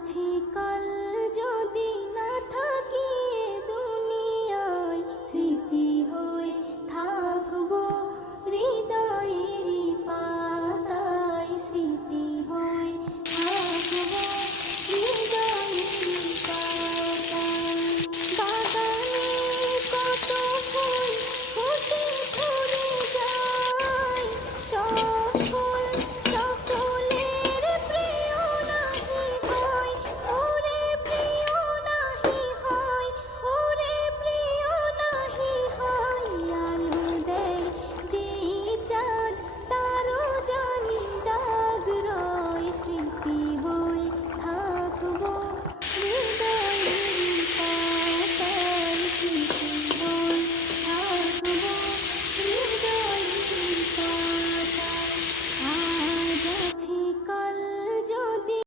আছি কাল যদি না থাকি এ দুনিয়ায়, স্মৃতি হয়ে থাকবো হৃদয়েরই পাতায়, স্মৃতি হয়ে থাকবো হৃদয়েরই পাতায়। বাগানে কত ফুল ফুটে ঝরে যায়, সব ফুল সকলের প্রিয় নাহি হয়, ওরে প্রিয় নাহি হয়, ওরে প্রিয় নাহি হয়। আলো দেয় যেই চাঁদ তারও জানি দাগ রয়, স্মৃতি হয়ে থাকবো